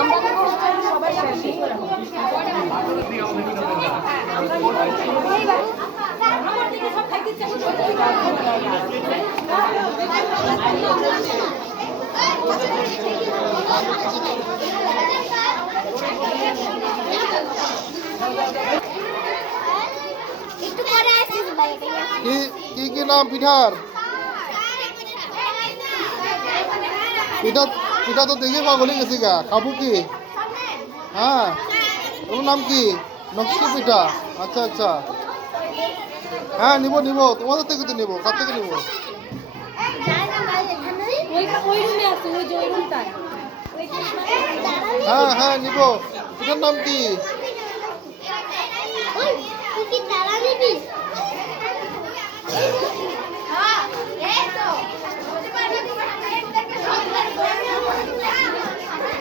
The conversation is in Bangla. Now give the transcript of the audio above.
আমরা দেবো হচ্ছে সবাই শেষে। কি কি নাম পিঠার? পিঠা পিঠা তো দেখে পাগল হয়ে গেছি গা। খাবো কি? হ্যাঁ, ওর নাম কি? নকশি পিঠা। আচ্ছা আচ্ছা, হ্যাঁ নিবো নিবো, তোমাদের থেকে তো নিবো। কার থেকে নিবো? হ্যাঁ হ্যাঁ নিবো। পিঠার নাম কি?